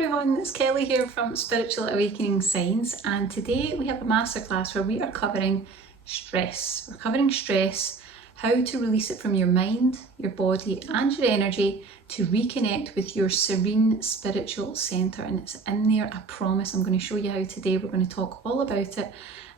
everyone, it's Kelly here from Spiritual Awakening Signs, and today we have a masterclass where we are covering stress. We're covering stress, how to release it from your mind, your body and your energy to reconnect with your serene spiritual centre, and it's in there, I promise. I'm going to show you how today. We're going to talk all about it.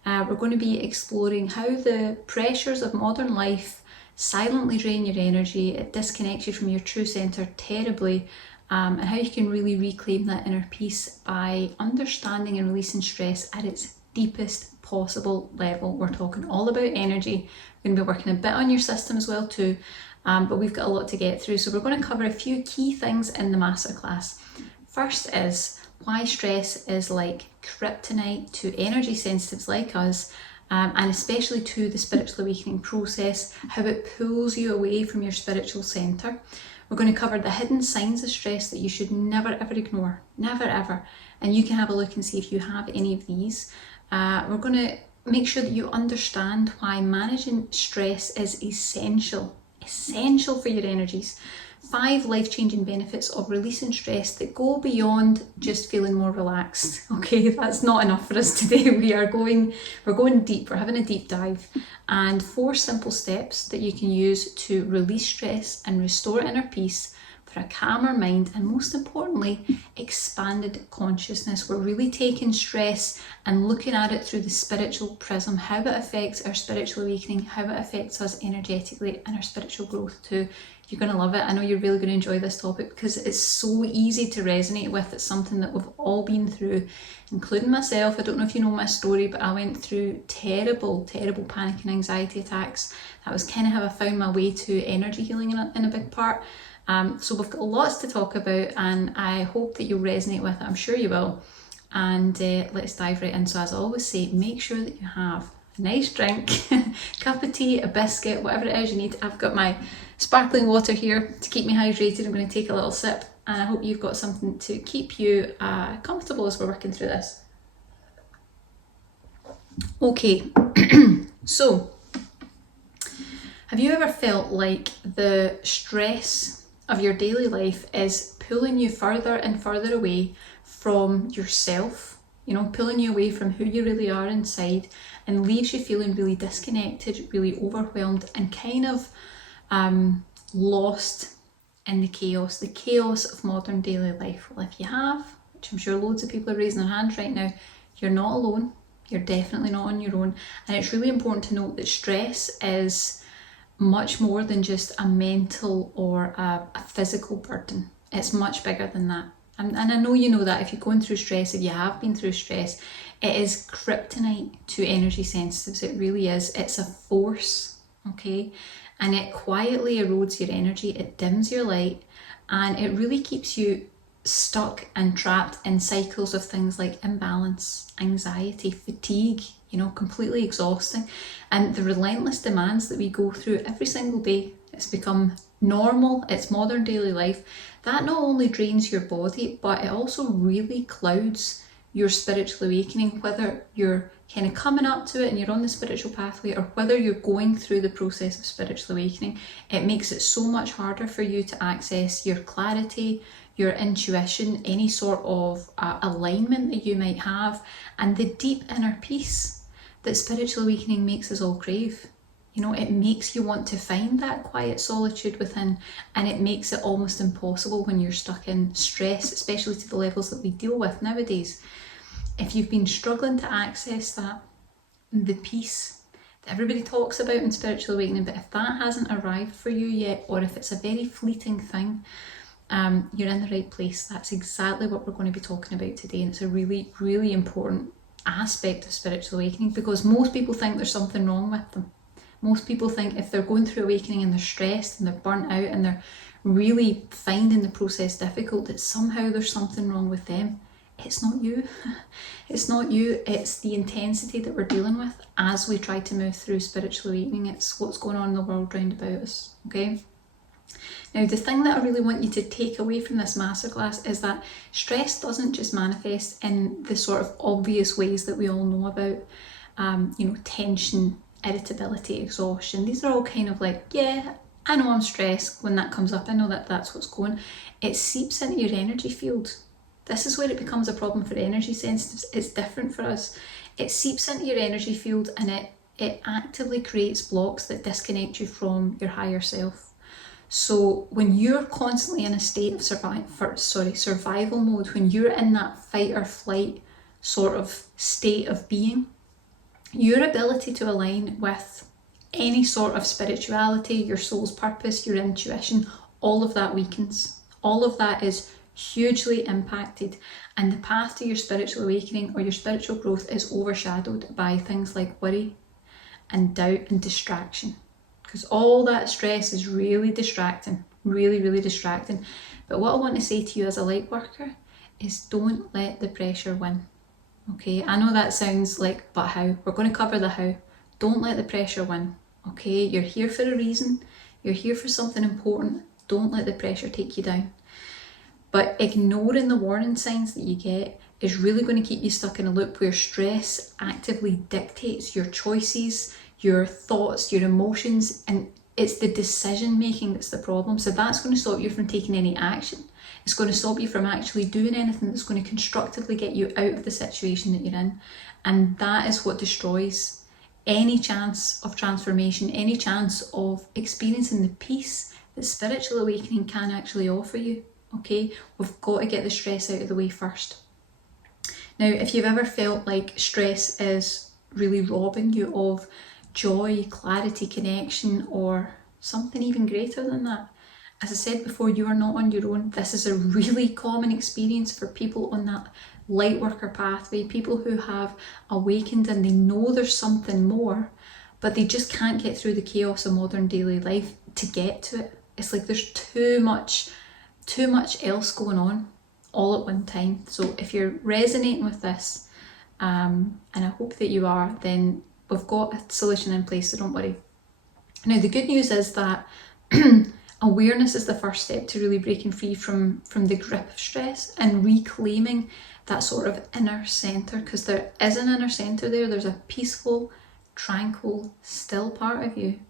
We're going to be exploring how the pressures of modern life silently drain your energy, it disconnects you from your true centre terribly, and how you can really reclaim that inner peace by understanding and releasing stress at its deepest possible level. We're talking all about energy. We're going to be working a bit on your system as well too, but we've got a lot to get through. So we're going to cover a few key things in the masterclass. First is why stress is like kryptonite to energy sensitives like us, and especially to the spiritual awakening process, how it pulls you away from your spiritual centre. We're going to cover the hidden signs of stress that you should never ever ignore, never ever. And you can have a look and see if you have any of these. We're going to make sure that you understand why managing stress is essential for your energies. 5 life-changing benefits of releasing stress that go beyond just feeling more relaxed. Okay, that's not enough for us today. We're going deep. We're having a deep dive, and 4 simple steps that you can use to release stress and restore inner peace for a calmer mind, and most importantly, expanded consciousness. We're really taking stress and looking at it through the spiritual prism, how it affects our spiritual awakening, how it affects us energetically and our spiritual growth too. You're going to love it. I know you're really going to enjoy this topic because it's so easy to resonate with. It's something that we've all been through, including myself. I don't know if you know my story, but I went through terrible panic and anxiety attacks. That was kind of how I found my way to energy healing in a big part. So we've got lots to talk about, and I hope that you'll resonate with it. I'm sure you will. And let's dive right in. So as I always say, make sure that you have a nice drink, cup of tea, a biscuit, whatever it is you need. I've got my sparkling water here to keep me hydrated. I'm going to take a little sip, and I hope you've got something to keep you comfortable as we're working through this. Okay, so have you ever felt like the stress of your daily life is pulling you further and further away from yourself, pulling you away from who you really are inside, and leaves you feeling really disconnected, really overwhelmed, and kind of lost in the chaos of modern daily life? Well, if you have, which I'm sure loads of people are raising their hands right now, you're not alone. You're definitely not on your own. And it's really important to note that stress is much more than just a mental or a physical burden. It's much bigger than that. And I know you know that if you're going through stress, if you have been through stress, it is kryptonite to energy sensitives. It really is. It's a force, okay? And it quietly erodes your energy, it dims your light, and it really keeps you stuck and trapped in cycles of things like imbalance, anxiety, fatigue, completely exhausting. And the relentless demands that we go through every single day, it's become normal, it's modern daily life, that not only drains your body, but it also really clouds your spiritual awakening, whether you're kind of coming up to it and you're on the spiritual pathway, or whether you're going through the process of spiritual awakening. It makes it so much harder for you to access your clarity, your intuition, any sort of alignment that you might have, and the deep inner peace that spiritual awakening makes us all crave. It makes you want to find that quiet solitude within, and it makes it almost impossible when you're stuck in stress, especially to the levels that we deal with nowadays. If you've been struggling to access that, the peace that everybody talks about in spiritual awakening, but if that hasn't arrived for you yet, or if it's a very fleeting thing, you're in the right place. That's exactly what we're going to be talking about today, and it's a really, really important aspect of spiritual awakening, because most people think there's something wrong with them. Most people think if they're going through awakening and they're stressed and they're burnt out and they're really finding the process difficult, that somehow there's something wrong with them. It's not you. It's not you. It's the intensity that we're dealing with as we try to move through spiritual awakening. It's what's going on in the world round about us, okay? Now, the thing that I really want you to take away from this masterclass is that stress doesn't just manifest in the sort of obvious ways that we all know about, tension, irritability, exhaustion. These are all kind of like, yeah, I know I'm stressed when that comes up. I know that that's what's going. It seeps into your energy field. This is where it becomes a problem for energy sensitives. It's different for us. It seeps into your energy field and it actively creates blocks that disconnect you from your higher self. So when you're constantly in a state of survival mode, when you're in that fight or flight sort of state of being, your ability to align with any sort of spirituality, your soul's purpose, your intuition, all of that weakens. All of that is hugely impacted, and the path to your spiritual awakening or your spiritual growth is overshadowed by things like worry and doubt and distraction, because all that stress is really distracting, really distracting. But what I want to say to you as a light worker is don't let the pressure win. Okay, I know that sounds like, but how? We're going to cover the how. Don't let the pressure win. Okay, you're here for a reason. You're here for something important. Don't let the pressure take you down. But ignoring the warning signs that you get is really going to keep you stuck in a loop where stress actively dictates your choices, your thoughts, your emotions, and it's the decision making that's the problem. So that's going to stop you from taking any action. It's going to stop you from actually doing anything that's going to constructively get you out of the situation that you're in. And that is what destroys any chance of transformation, any chance of experiencing the peace that spiritual awakening can actually offer you. Okay, we've got to get the stress out of the way first. Now, if you've ever felt like stress is really robbing you of joy, clarity, connection, or something even greater than that, as I said before, you are not on your own. This is a really common experience for people on that light worker pathway, people who have awakened and they know there's something more, but they just can't get through the chaos of modern daily life to get to it. It's like there's too much else going on all at one time. So if you're resonating with this, and I hope that you are, then we've got a solution in place, so don't worry. Now, the good news is that awareness is the first step to really breaking free from the grip of stress and reclaiming that sort of inner centre, because there is an inner centre there. There's a peaceful, tranquil, still part of you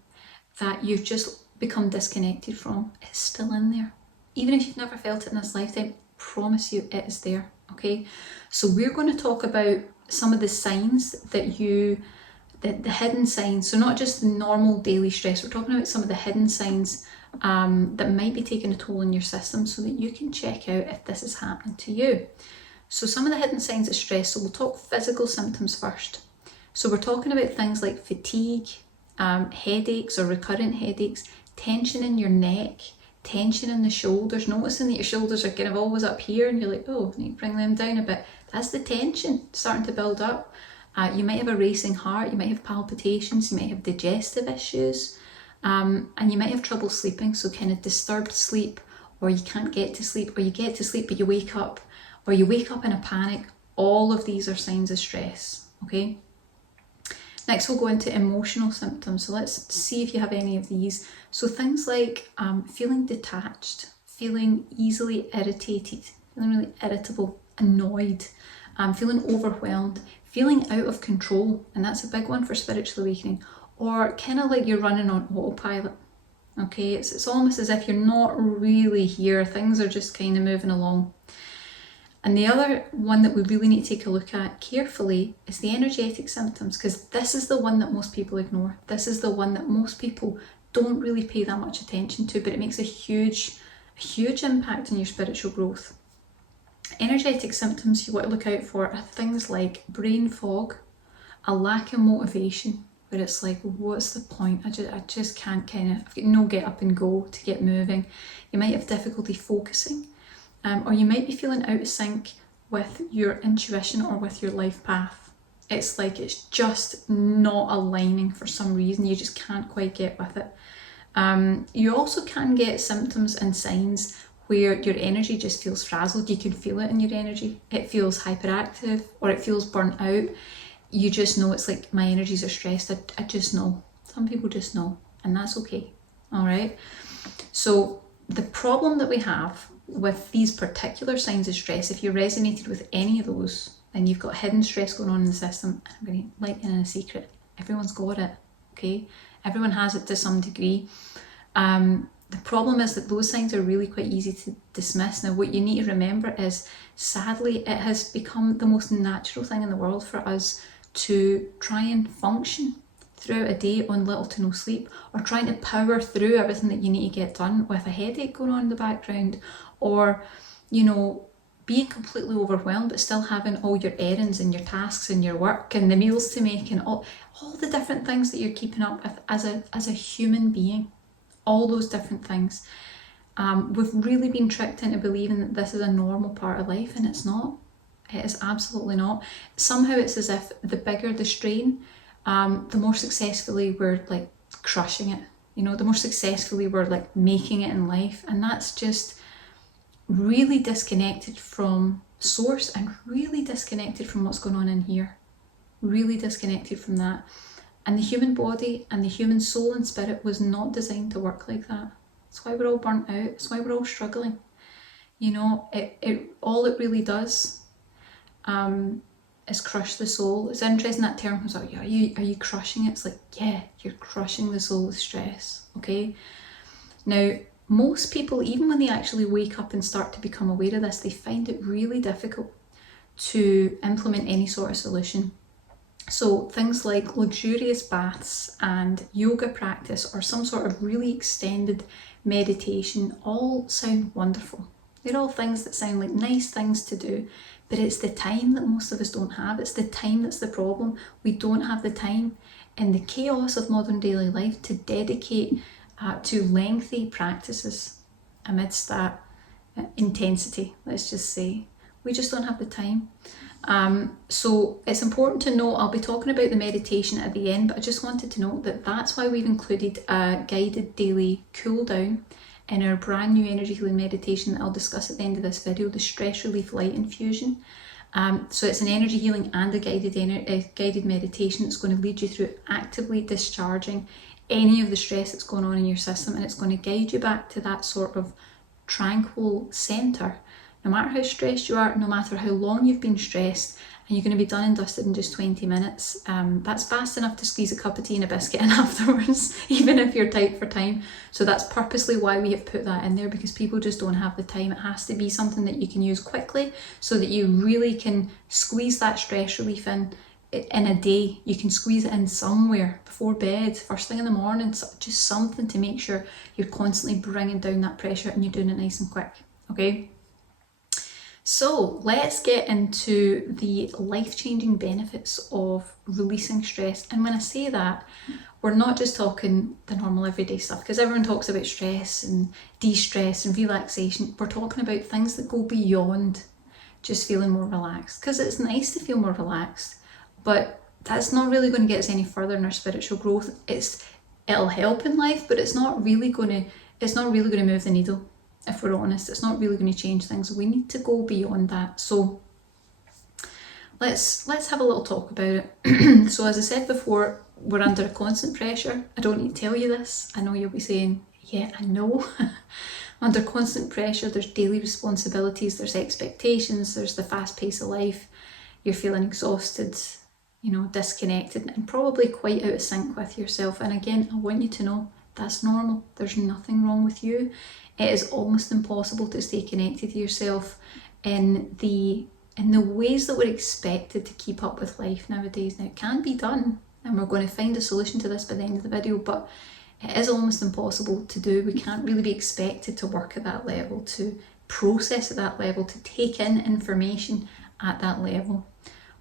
that you've just become disconnected from. It's still in there. Even if you've never felt it in this lifetime, I promise you it is there, okay? So we're going to talk about some of the signs that the hidden signs, so not just the normal daily stress, we're talking about some of the hidden signs that might be taking a toll on your system so that you can check out if this is happening to you. So some of the hidden signs of stress, so we'll talk physical symptoms first. So we're talking about things like fatigue, headaches or recurrent headaches, tension in your neck, tension in the shoulders, noticing that your shoulders are kind of always up here and you're like, oh, I need to bring them down a bit. That's the tension starting to build up. You might have a racing heart, you might have palpitations, you might have digestive issues, and you might have trouble sleeping, so kind of disturbed sleep, or you can't get to sleep, or you get to sleep but you wake up, or you wake up in a panic. All of these are signs of stress, okay? Next, we'll go into emotional symptoms. So let's see if you have any of these. So things like feeling detached, feeling easily irritated, feeling really irritable, annoyed, feeling overwhelmed, feeling out of control, and that's a big one for spiritual awakening, or kind of like you're running on autopilot. Okay, it's almost as if you're not really here, things are just kind of moving along. And the other one that we really need to take a look at carefully is the energetic symptoms, because this is the one that most people ignore. This is the one that most people don't really pay that much attention to, but it makes a huge impact on your spiritual growth. Energetic symptoms you want to look out for are things like brain fog, a lack of motivation, where it's like, what's the point? I just can't I've got no get up and go to get moving. You might have difficulty focusing. Or you might be feeling out of sync with your intuition or with your life path. It's like it's just not aligning for some reason. You just can't quite get with it. You also can get symptoms and signs where your energy just feels frazzled. You can feel it in your energy. It feels hyperactive or it feels burnt out. You just know, it's like my energies are stressed. I just know. Some people just know, and that's okay. All right. So the problem that we have with these particular signs of stress, if you resonated with any of those, then you've got hidden stress going on in the system. And I'm going to let you in a secret. Everyone's got it, okay? Everyone has it to some degree. The problem is that those signs are really quite easy to dismiss. Now, what you need to remember is, sadly, it has become the most natural thing in the world for us to try and function throughout a day on little to no sleep, or trying to power through everything that you need to get done with a headache going on in the background, or, you know, being completely overwhelmed but still having all your errands and your tasks and your work and the meals to make and all the different things that you're keeping up with as a human being. All those different things. We've really been tricked into believing that this is a normal part of life, and it's not. It is absolutely not. Somehow it's as if the bigger the strain, the more successfully we're like crushing it. You know, the more successfully we're like making it in life, and that's just really disconnected from source and really disconnected from what's going on in here. Really disconnected from that. And the human body and the human soul and spirit was not designed to work like that. That's why we're all burnt out. That's why we're all struggling. You know, all it really does is crush the soul. It's interesting that term comes out. Yeah, are you crushing it? It's like, yeah, you're crushing the soul with stress. Okay. Now, most people, even when they actually wake up and start to become aware of this, they find it really difficult to implement any sort of solution. So things like luxurious baths and yoga practice or some sort of really extended meditation all sound wonderful. They're all things that sound like nice things to do, but it's the time that most of us don't have. It's the time that's the problem. We don't have the time in the chaos of modern daily life to dedicate to lengthy practices amidst that intensity, let's just say. We just don't have the time. So it's important to note, I'll be talking about the meditation at the end, but I just wanted to note that that's why we've included a guided daily cool down in our brand new energy healing meditation that I'll discuss at the end of this video, the stress relief light infusion. So it's an energy healing and a guided meditation that's going to lead you through actively discharging any of the stress that's going on in your system, and it's going to guide you back to that sort of tranquil center. No matter how stressed you are, no matter how long you've been stressed, and you're going to be done and dusted in just 20 minutes. That's fast enough to squeeze a cup of tea and a biscuit in afterwards, even if you're tight for time. So that's purposely why we have put that in there, because people just don't have the time. It has to be something that you can use quickly so that you really can squeeze that stress relief in a day. You can squeeze it in somewhere before bed, first thing in the morning, just something to make sure you're constantly bringing down that pressure and you're doing it nice and quick. Okay. So let's get into the life-changing benefits of releasing stress. And when I say that, we're not just talking the normal everyday stuff, because everyone talks about stress and de-stress and relaxation. We're talking about things that go beyond just feeling more relaxed, because it's nice to feel more relaxed, but that's not really going to get us any further in our spiritual growth. It'll help in life, but it's not really going to move the needle. If we're honest, it's not really going to change things. We need to go beyond that. So let's have a little talk about it. So as I said before, we're under a constant pressure. I don't need to tell you this. I know you'll be saying, yeah, I know. Under constant pressure, there's daily responsibilities, there's expectations, there's the fast pace of life. You're feeling exhausted, disconnected, and probably quite out of sync with yourself. And again, I want you to know that's normal. There's nothing wrong with you. It is almost impossible to stay connected to yourself in the ways that we're expected to keep up with life nowadays. Now, it can be done, and we're going to find a solution to this by the end of the video, but it is almost impossible to do. We can't really be expected to work at that level, to process at that level, to take in information at that level.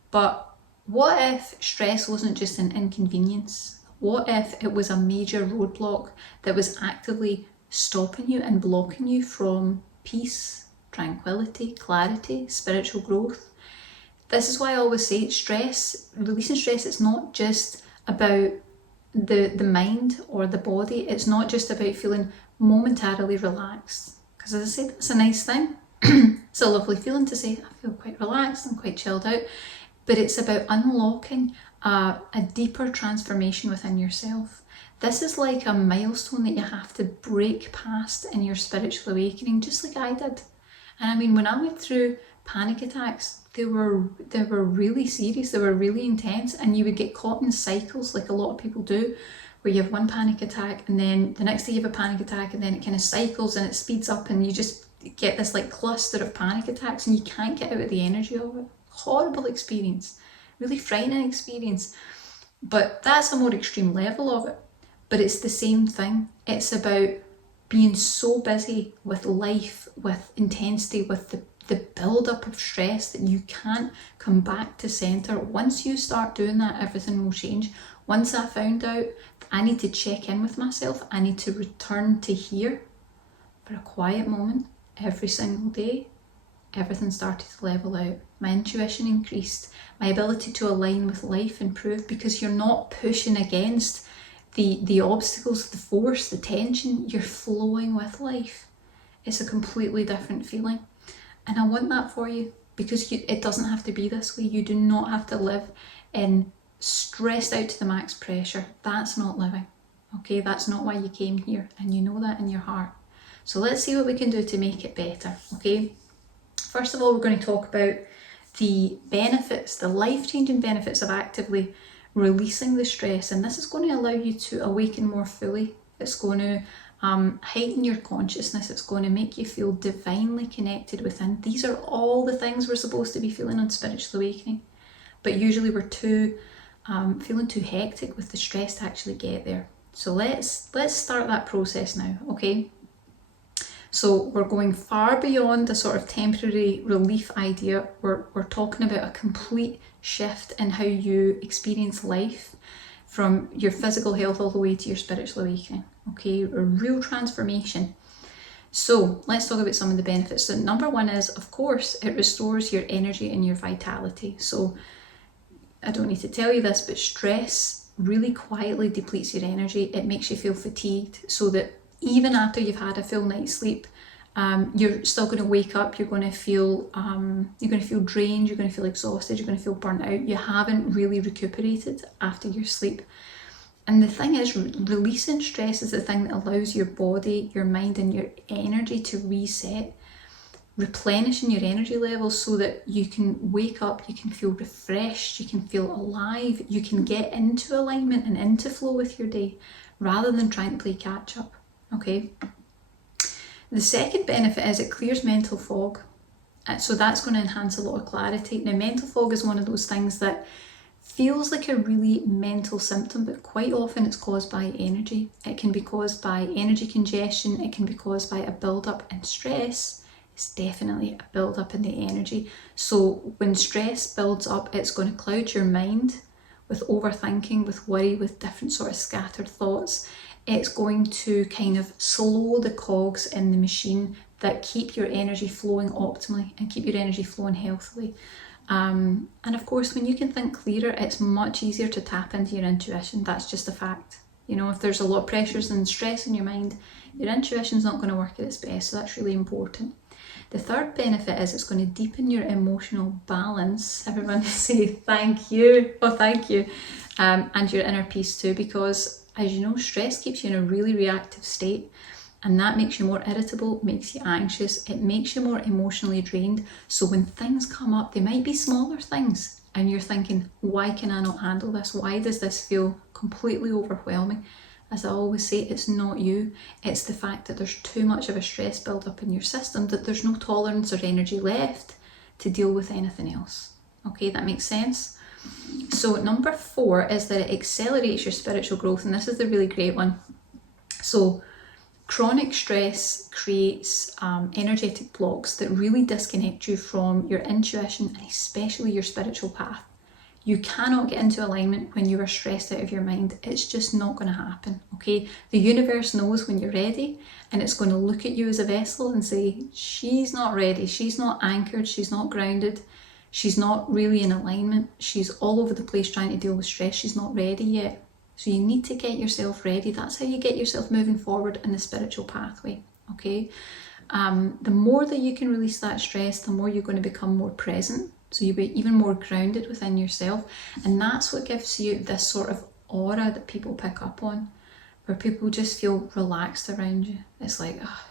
But what if stress wasn't just an inconvenience? What if it was a major roadblock that was actively stopping you and blocking you from peace, tranquility, clarity, spiritual growth? This is why I always say releasing stress, it's not just about the mind or the body. It's not just about feeling momentarily relaxed, because as I said, that's a nice thing. It's a lovely feeling to say, I feel quite relaxed and quite chilled out, but it's about unlocking a deeper transformation within yourself. This is like a milestone that you have to break past in your spiritual awakening, just like I did. And I mean, when I went through panic attacks, they were really serious, they were really intense, and you would get caught in cycles like a lot of people do, where you have one panic attack and then the next day you have a panic attack and then it kind of cycles and it speeds up and you just get this like cluster of panic attacks and you can't get out of the energy of it. Horrible experience, really frightening experience. But that's a more extreme level of it. But it's the same thing. It's about being so busy with life, with intensity, with the build-up of stress that you can't come back to centre. Once you start doing that, everything will change. Once I found out I need to check in with myself, I need to return to here for a quiet moment every single day, everything started to level out. My intuition increased. My ability to align with life improved because you're not pushing against the obstacles, the force, the tension. You're flowing with life. It's a completely different feeling. And I want that for you because it doesn't have to be this way. You do not have to live in stressed out to the max pressure. That's not living. Okay, that's not why you came here, and you know that in your heart. So let's see what we can do to make it better. Okay, first of all, we're going to talk about the benefits, the life-changing benefits of actively releasing the stress, and this is going to allow you to awaken more fully. It's going to heighten your consciousness. It's going to make you feel divinely connected within. These are all the things we're supposed to be feeling on spiritual awakening, but usually we're feeling too hectic with the stress to actually get there. So let's start that process now. Okay, so we're going far beyond a sort of temporary relief idea. We're talking about a complete shift in how you experience life, from your physical health all the way to your spiritual awakening. Okay, a real transformation. So let's talk about some of the benefits. So number one is, of course, it restores your energy and your vitality. So I don't need to tell you this, but stress really quietly depletes your energy. It makes you feel fatigued, so that even after you've had a full night's sleep, you're still going to wake up. You're going to feel drained. You're going to feel exhausted. You're going to feel burnt out. You haven't really recuperated after your sleep. And the thing is, releasing stress is the thing that allows your body, your mind, and your energy to reset, replenishing your energy levels so that you can wake up, you can feel refreshed, you can feel alive, you can get into alignment and into flow with your day rather than trying to play catch up. Okay. The second benefit is it clears mental fog. So that's going to enhance a lot of clarity. Now, mental fog is one of those things that feels like a really mental symptom, but quite often it's caused by energy. It can be caused by energy congestion. It can be caused by a build-up in stress. It's definitely a build-up in the energy. So when stress builds up, it's going to cloud your mind with overthinking, with worry, with different sort of scattered thoughts. It's going to kind of slow the cogs in the machine that keep your energy flowing optimally and keep your energy flowing healthily. And of course, when you can think clearer, it's much easier to tap into your intuition. That's just a fact. You know, if there's a lot of pressures and stress in your mind, your intuition's not going to work at its best. So that's really important. The third benefit is it's going to deepen your emotional balance. Everyone say thank you. Oh, thank you. And your inner peace too, because as you know, stress keeps you in a really reactive state, and that makes you more irritable, makes you anxious, it makes you more emotionally drained. So when things come up, they might be smaller things, and you're thinking, why can I not handle this? Why does this feel completely overwhelming? As I always say, it's not you. It's the fact that there's too much of a stress build up in your system, that there's no tolerance or energy left to deal with anything else. Okay, that makes sense? So number 4 is that it accelerates your spiritual growth, and this is the really great one. So chronic stress creates energetic blocks that really disconnect you from your intuition and especially your spiritual path. You cannot get into alignment when you are stressed out of your mind. It's just not going to happen, okay? The universe knows when you're ready, and it's going to look at you as a vessel and say, she's not ready, she's not anchored, she's not grounded, she's not really in alignment, she's all over the place trying to deal with stress, she's not ready yet. So you need to get yourself ready. That's how you get yourself moving forward in the spiritual pathway, okay? The more that you can release that stress, the more you're going to become more present. So you'll be even more grounded within yourself. And that's what gives you this sort of aura that people pick up on, where people just feel relaxed around you. It's like, oh,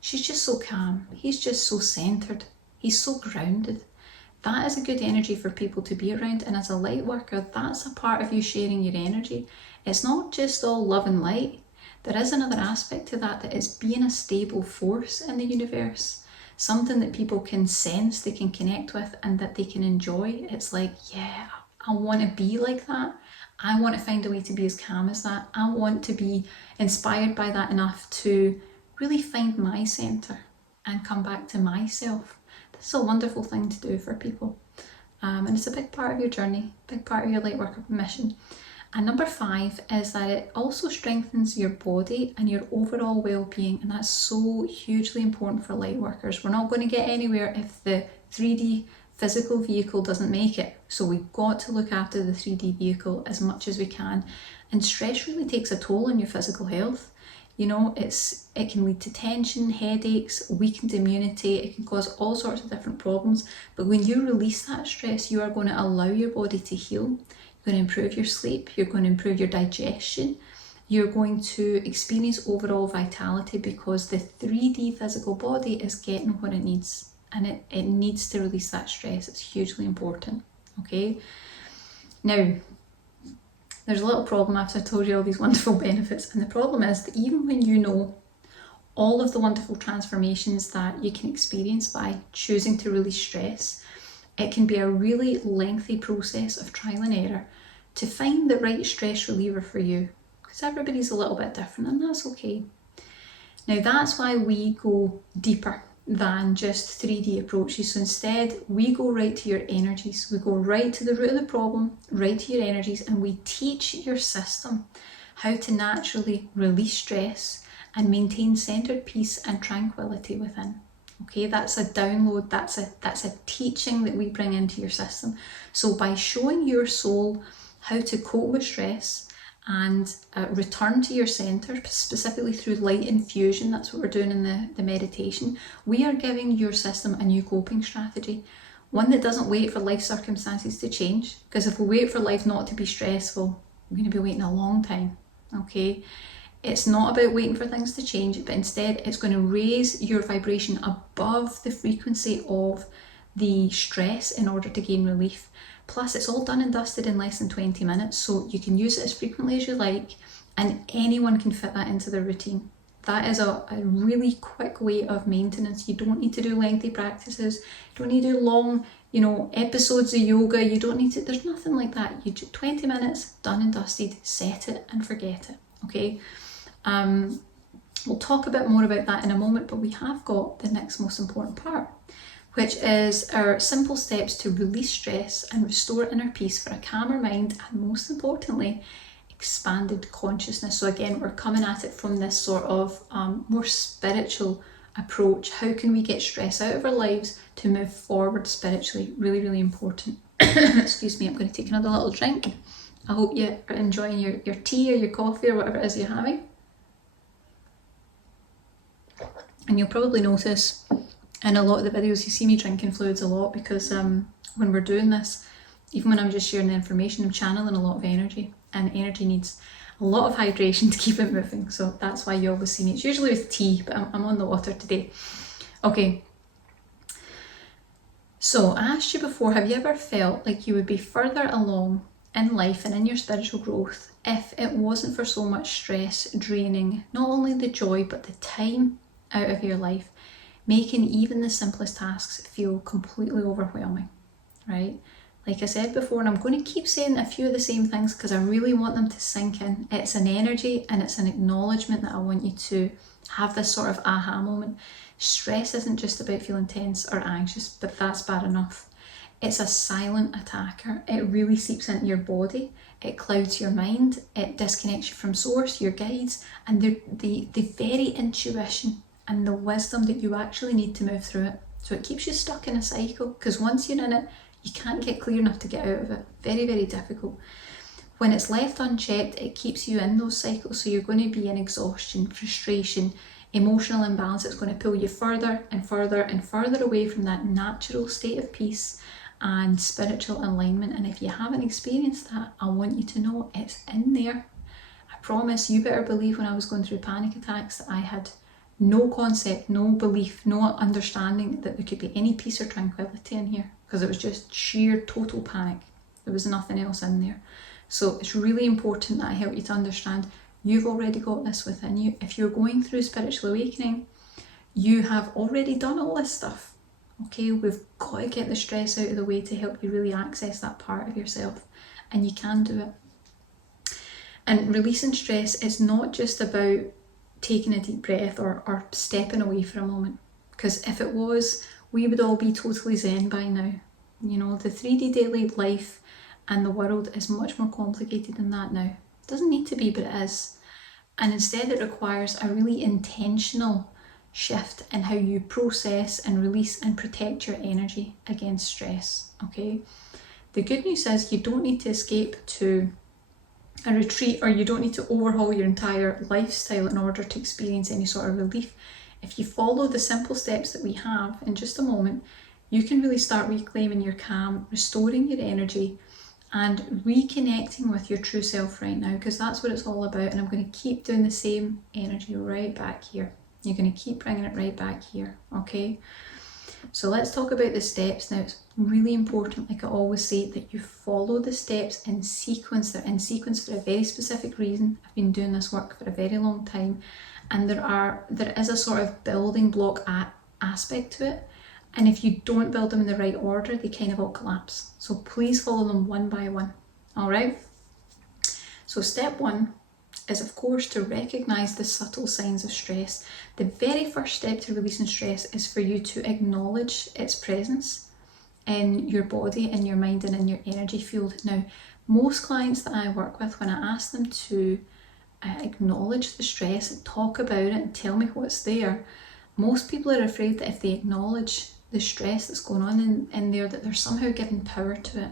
she's just so calm. He's just so centered. He's so grounded. that is a good energy for people to be around. And as a light worker, that's a part of you sharing your energy. It's not just all love and light. There is another aspect to that, that is being a stable force in the universe, something that people can sense, they can connect with, and that they can enjoy. It's like, yeah, I want to be like that. I want to find a way to be as calm as that. I want to be inspired by that enough to really find my centre and come back to myself. This is a wonderful thing to do for people. And it's a big part of your journey, big part of your light worker mission. And number 5 is that it also strengthens your body and your overall well-being, and that's so hugely important for light workers. We're not going to get anywhere if the 3D physical vehicle doesn't make it. So we've got to look after the 3D vehicle as much as we can. And stress really takes a toll on your physical health. You know, it can lead to tension, headaches, weakened immunity. It can cause all sorts of different problems. But when you release that stress, you are going to allow your body to heal. You're going to improve your sleep. You're going to improve your digestion. You're going to experience overall vitality, because the 3D physical body is getting what it needs. And it needs to release that stress. It's hugely important. Okay. Now, there's a little problem after I told you all these wonderful benefits. And the problem is that even when you know all of the wonderful transformations that you can experience by choosing to release stress, it can be a really lengthy process of trial and error to find the right stress reliever for you, because everybody's a little bit different, and that's okay. Now, that's why we go deeper than just 3D approaches. So instead, we go right to your energies. We go right to the root of the problem, right to your energies, and we teach your system how to naturally release stress and maintain centered peace and tranquility within. Okay, that's a download, that's a teaching that we bring into your system. So by showing your soul how to cope with stress and return to your center, specifically through light infusion, that's what we're doing in the meditation, we are giving your system a new coping strategy, one that doesn't wait for life circumstances to change, because if we wait for life not to be stressful, we're going to be waiting a long time. Okay, it's not about waiting for things to change, but instead it's going to raise your vibration above the frequency of the stress in order to gain relief. Plus, it's all done and dusted in less than 20 minutes, so you can use it as frequently as you like, and anyone can fit that into their routine. That is a really quick way of maintenance. You don't need to do lengthy practices. You don't need to do long, episodes of yoga. You don't need to, there's nothing like that. You do 20 minutes, done and dusted, set it and forget it, okay? We'll talk a bit more about that in a moment, but we have got the next most important part, which is our simple steps to release stress and restore inner peace for a calmer mind, and most importantly, expanded consciousness. So again, we're coming at it from this sort of more spiritual approach. How can we get stress out of our lives to move forward spiritually? Really, really important. Excuse me, I'm going to take another little drink. I hope you are enjoying your tea or your coffee or whatever it is you're having. And you'll probably notice in a lot of the videos you see me drinking fluids a lot, because when we're doing this, even when I'm just sharing the information, I'm channeling a lot of energy, and energy needs a lot of hydration to keep it moving. So that's why you always see me. It's usually with tea, but I'm on the water today. Okay. So I asked you before, have you ever felt like you would be further along in life and in your spiritual growth if it wasn't for so much stress draining not only the joy but the time out of your life, making even the simplest tasks feel completely overwhelming, right? Like I said before, and I'm going to keep saying a few of the same things because I really want them to sink in. It's an energy and it's an acknowledgement that I want you to have this sort of aha moment. Stress isn't just about feeling tense or anxious, but that's bad enough. It's a silent attacker. It really seeps into your body. It clouds your mind. It disconnects you from source, your guides, and the very intuition and the wisdom that you actually need to move through it. So it keeps you stuck in a cycle, because once you're in it, you can't get clear enough to get out of it. Very, very difficult. When it's left unchecked, it keeps you in those cycles. So you're going to be in exhaustion, frustration, emotional imbalance. It's going to pull you further and further and further away from that natural state of peace and spiritual alignment. And if you haven't experienced that, I want you to know it's in there. I promise, you better believe when I was going through panic attacks that I had no concept, no belief, no understanding that there could be any peace or tranquility in here, because it was just sheer total panic. There was nothing else in there. So it's really important that I help you to understand you've already got this within you. If you're going through spiritual awakening, you have already done all this stuff. Okay, we've got to get the stress out of the way to help you really access that part of yourself, and you can do it. And releasing stress is not just about taking a deep breath or stepping away for a moment, because if it was, we would all be totally zen by now. You know, the 3D daily life and the world is much more complicated than that now. It doesn't need to be, but it is. And instead it requires a really intentional shift in how you process and release and protect your energy against stress, okay? The good news is you don't need to escape to a retreat, or you don't need to overhaul your entire lifestyle in order to experience any sort of relief. If you follow the simple steps that we have in just a moment, you can really start reclaiming your calm, restoring your energy, and reconnecting with your true self right now, because that's what it's all about. And I'm going to keep doing the same energy right back here. You're going to keep bringing it right back here, okay? So let's talk about the steps now. It's really important, like I always say, that you follow the steps in sequence. They're in sequence for a very specific reason. I've been doing this work for a very long time, and there is a sort of building block aspect to it. And if you don't build them in the right order, they kind of all collapse. So please follow them one by one, all right? So step one is, of course, to recognize the subtle signs of stress. The very first step to releasing stress is for you to acknowledge its presence in your body, in your mind, and in your energy field. Now, most clients that I work with, when I ask them to acknowledge the stress and talk about it and tell me what's there, most people are afraid that if they acknowledge the stress that's going on in there, that they're somehow giving power to it.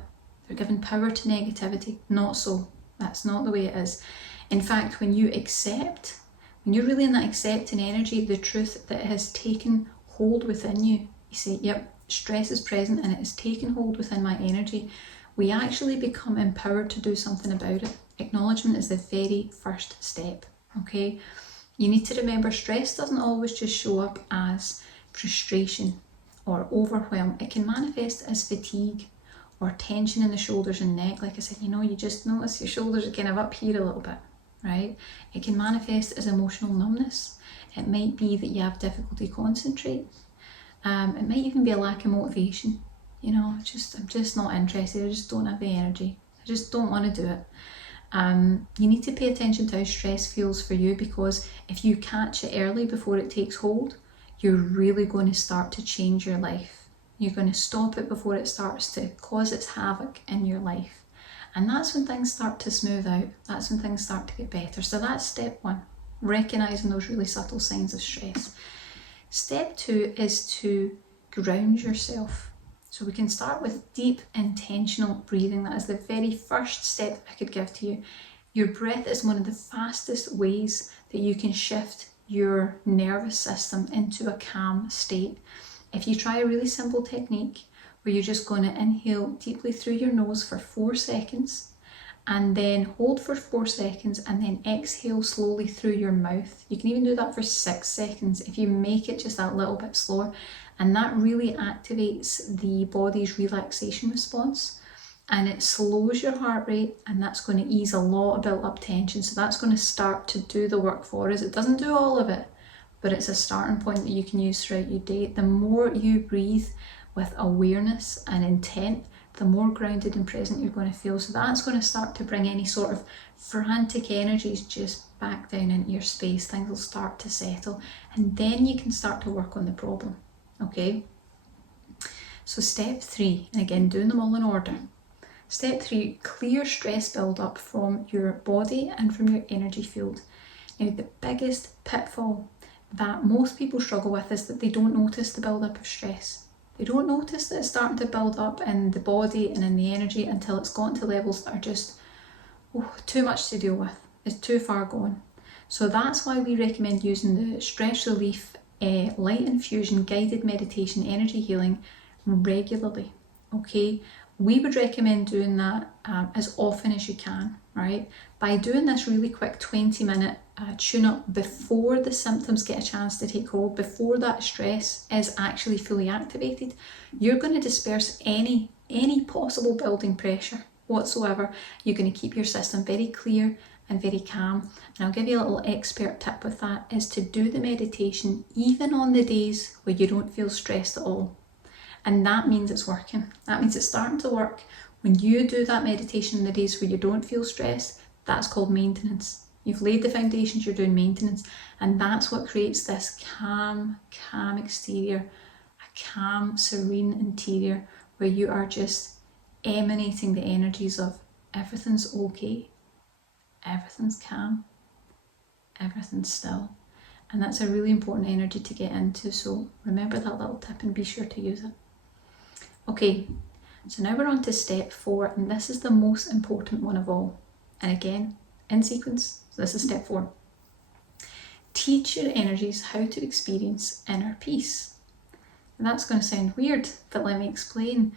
They're giving power to negativity. Not so. That's not the way it is. In fact, when you accept, when you're really in that accepting energy, the truth that it has taken hold within you, you say, yep, stress is present and it has taken hold within my energy, we actually become empowered to do something about it. Acknowledgement is the very first step, okay? You need to remember, stress doesn't always just show up as frustration or overwhelm. It can manifest as fatigue or tension in the shoulders and neck. Like I said, you just notice your shoulders are kind of up here a little bit, right? It can manifest as emotional numbness. It might be that you have difficulty concentrating. It might even be a lack of motivation. I'm just not interested. I just don't have the energy. I just don't want to do it. You need to pay attention to how stress feels for you, because if you catch it early before it takes hold, you're really going to start to change your life. You're going to stop it before it starts to cause its havoc in your life. And that's when things start to smooth out. That's when things start to get better. So that's step one, recognizing those really subtle signs of stress. Step two is to ground yourself. So we can start with deep, intentional breathing. That is the very first step I could give to you. Your breath is one of the fastest ways that you can shift your nervous system into a calm state. If you try a really simple technique where you're just going to inhale deeply through your nose for 4 seconds, and then hold for 4 seconds, and then exhale slowly through your mouth. You can even do that for 6 seconds if you make it just that little bit slower. And that really activates the body's relaxation response, and it slows your heart rate, and that's going to ease a lot of built up tension. So that's going to start to do the work for us. It doesn't do all of it, but it's a starting point that you can use throughout your day. The more you breathe with awareness and intent, the more grounded and present you're going to feel. So that's going to start to bring any sort of frantic energies just back down into your space. Things will start to settle, and then you can start to work on the problem. Okay, so step 3, and again, doing them all in order. Step 3, clear stress build-up from your body and from your energy field. Now, the biggest pitfall that most people struggle with is that they don't notice the build-up of stress. They don't notice that it's starting to build up in the body and in the energy until it's gotten to levels that are just too much to deal with. It's too far gone. So that's why we recommend using the stress relief light infusion, guided meditation, energy healing regularly. Okay, we would recommend doing that as often as you can, right? By doing this really quick 20-minute tune up before the symptoms get a chance to take hold, before that stress is actually fully activated, you're going to disperse any possible building pressure whatsoever. You're going to keep your system very clear and very calm. And I'll give you a little expert tip with that, is to do the meditation even on the days where you don't feel stressed at all. And that means it's working. That means it's starting to work. When you do that meditation on the days where you don't feel stressed, that's called maintenance. You've laid the foundations, you're doing maintenance. And that's what creates this calm exterior, a calm, serene interior, where you are just emanating the energies of everything's okay, everything's calm, everything's still. And that's a really important energy to get into. So remember that little tip and be sure to use it. Okay, so now we're on to step 4, and this is the most important one of all. And again, in sequence, so this is step 4. Teach your energies how to experience inner peace. And that's going to sound weird, but let me explain.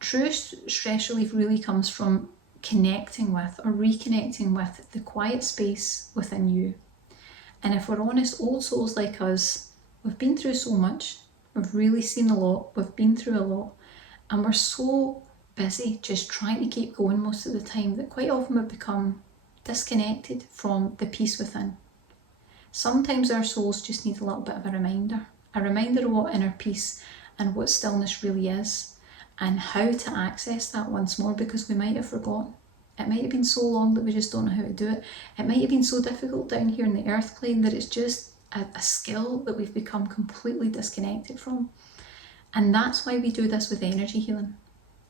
True stress relief really comes from connecting with or reconnecting with the quiet space within you. And if we're honest, old souls like us, we've been through so much, we've really seen a lot, we've been through a lot, and we're so busy just trying to keep going most of the time that quite often we become disconnected from the peace within. Sometimes our souls just need a little bit of a reminder of what inner peace and what stillness really is, and how to access that once more, because we might have forgotten. It might have been so long that we just don't know how to do it. It might have been so difficult down here in the earth plane that it's just a skill that we've become completely disconnected from. And that's why we do this with energy healing.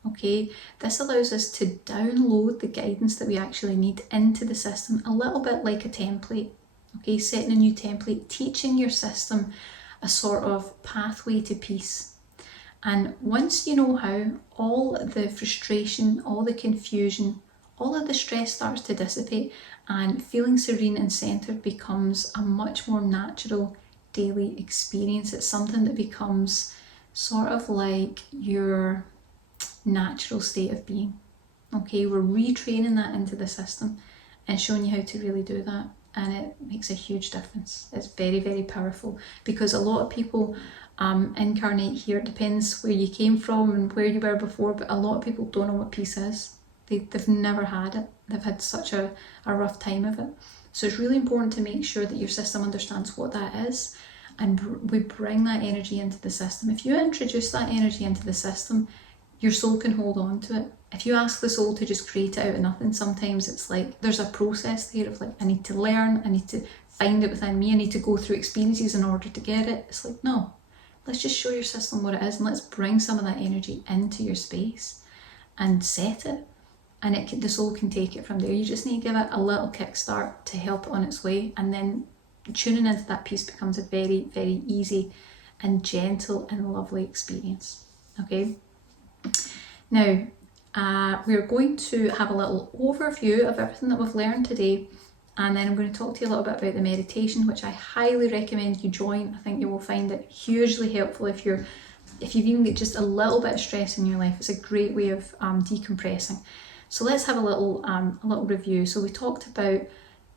Okay, this allows us to download the guidance that we actually need into the system, a little bit like a template. Okay, setting a new template, teaching your system a sort of pathway to peace. And once you know how, all the frustration, all the confusion, all of the stress starts to dissipate, and feeling serene and centered becomes a much more natural daily experience. It's something that becomes sort of like your natural state of being. Okay, we're retraining that into the system and showing you how to really do that, and it makes a huge difference. It's very, very powerful, because a lot of people incarnate here. It depends where you came from and where you were before, but a lot of people don't know what peace is. They've never had it. They've had such a rough time of it. So it's really important to make sure that your system understands what that is, and we bring that energy into the system. If you introduce that energy into the system, your soul can hold on to it. If you ask the soul to just create it out of nothing, sometimes it's like there's a process there of like, I need to learn, I need to find it within me, I need to go through experiences in order to get it. It's like, no, let's just show your system what it is, and let's bring some of that energy into your space and set it. And the soul can take it from there. You just need to give it a little kickstart to help it on its way, and then tuning into that peace becomes a very, very easy and gentle and lovely experience. Okay. Now, we're going to have a little overview of everything that we've learned today, and then I'm going to talk to you a little bit about the meditation, which I highly recommend you join. I think you will find it hugely helpful if you've even got just a little bit of stress in your life. It's a great way of decompressing. So let's have a little review. So we talked about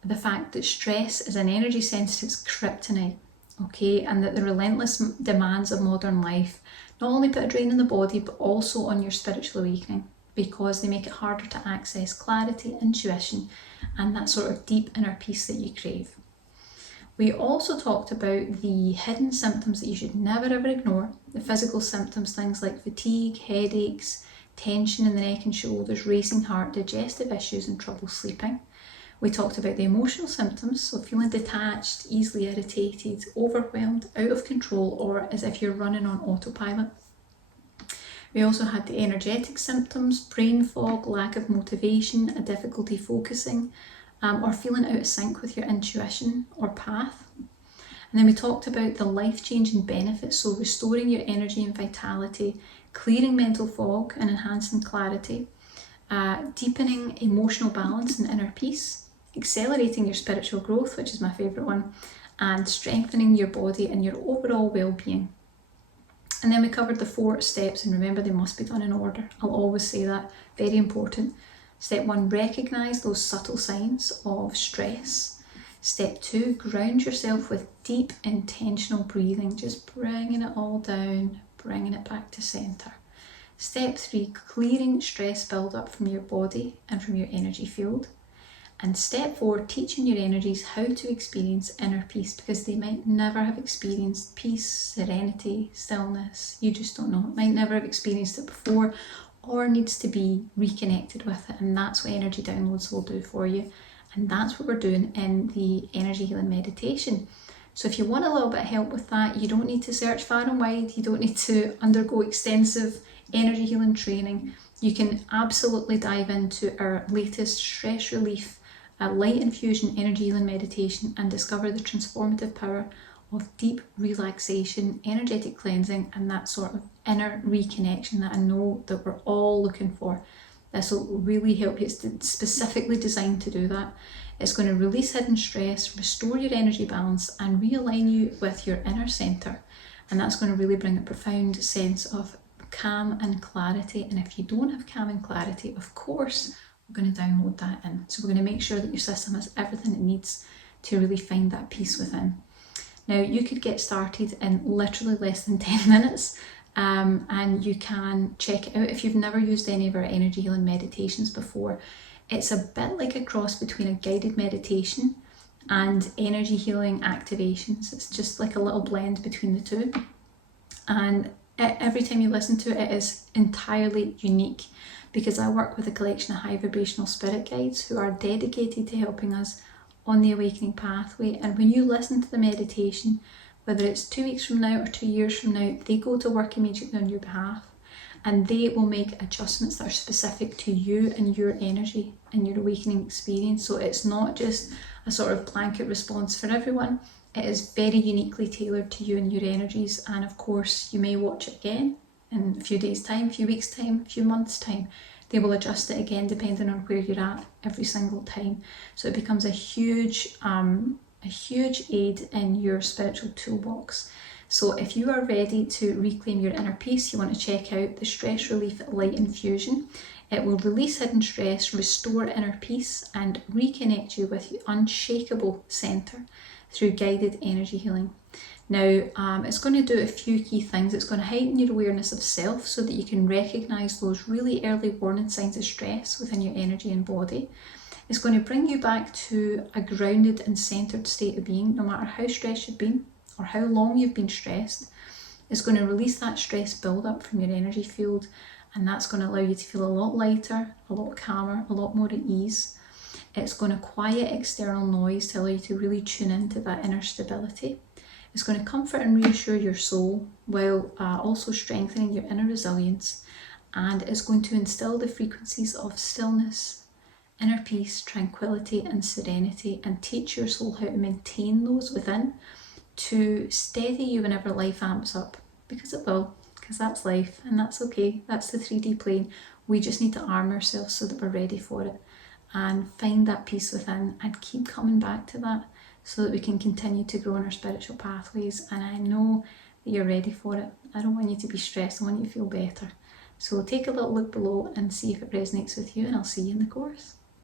the fact that stress is an energy sensitive's kryptonite, okay, and that the relentless demands of modern life not only put a drain on the body, but also on your spiritual awakening, because they make it harder to access clarity, intuition, and that sort of deep inner peace that you crave. We also talked about the hidden symptoms that you should never ever ignore, the physical symptoms, things like fatigue, headaches, tension in the neck and shoulders, racing heart, digestive issues, and trouble sleeping. We talked about the emotional symptoms, so feeling detached, easily irritated, overwhelmed, out of control, or as if you're running on autopilot. We also had the energetic symptoms, brain fog, lack of motivation, a difficulty focusing, or feeling out of sync with your intuition or path. And then we talked about the life-changing benefits, so restoring your energy and vitality, clearing mental fog and enhancing clarity, deepening emotional balance and inner peace, accelerating your spiritual growth, which is my favourite one, and strengthening your body and your overall well-being. And then we covered the 4 steps, and remember, they must be done in order. I'll always say that, very important. Step 1, recognise those subtle signs of stress. Step 2, ground yourself with deep intentional breathing, just bringing it all down, bringing it back to centre. Step 3, clearing stress build-up from your body and from your energy field. And step 4, teaching your energies how to experience inner peace, because they might never have experienced peace, serenity, stillness. You just don't know. It might never have experienced it before, or needs to be reconnected with it. And that's what energy downloads will do for you. And that's what we're doing in the energy healing meditation. So if you want a little bit of help with that, you don't need to search far and wide. You don't need to undergo extensive energy healing training. You can absolutely dive into our latest stress relief light infusion energy healing meditation and discover the transformative power of deep relaxation, energetic cleansing, and that sort of inner reconnection that I know that we're all looking for. This will really help you. It's specifically designed to do that. It's going to release hidden stress, restore your energy balance, and realign you with your inner centre. And that's going to really bring a profound sense of calm and clarity. And if you don't have calm and clarity, of course, we're going to download that in. So we're going to make sure that your system has everything it needs to really find that peace within. Now, you could get started in literally less than 10 minutes, and you can check it out if you've never used any of our energy healing meditations before. It's a bit like a cross between a guided meditation and energy healing activations. It's just like a little blend between the two. And every time you listen to it, it is entirely unique, because I work with a collection of high vibrational spirit guides who are dedicated to helping us on the awakening pathway. And when you listen to the meditation, whether it's 2 weeks from now or 2 years from now, they go to work immediately on your behalf, and they will make adjustments that are specific to you and your energy and your awakening experience. So it's not just a sort of blanket response for everyone. It is very uniquely tailored to you and your energies. And of course, you may watch it again in a few days' time, a few weeks' time, a few months' time. They will adjust it again depending on where you're at every single time. So it becomes a huge aid in your spiritual toolbox. So if you are ready to reclaim your inner peace, you want to check out the Stress Relief Light Infusion. It will release hidden stress, restore inner peace, and reconnect you with your unshakable centre through guided energy healing. Now, it's going to do a few key things. It's going to heighten your awareness of self so that you can recognise those really early warning signs of stress within your energy and body. It's going to bring you back to a grounded and centred state of being, no matter how stressed you've been or how long you've been stressed. It's going to release that stress build-up from your energy field, and that's going to allow you to feel a lot lighter, a lot calmer, a lot more at ease. It's going to quiet external noise to allow you to really tune into that inner stability. It's going to comfort and reassure your soul while also strengthening your inner resilience, and it's going to instill the frequencies of stillness, inner peace, tranquility and serenity, and teach your soul how to maintain those within to steady you whenever life amps up, because it will, because that's life and that's okay. That's the 3D plane. We just need to arm ourselves so that we're ready for it and find that peace within and keep coming back to that so that we can continue to grow in our spiritual pathways. And I know that you're ready for it. I don't want you to be stressed. I want you to feel better. So take a little look below and see if it resonates with you, and I'll see you in the course.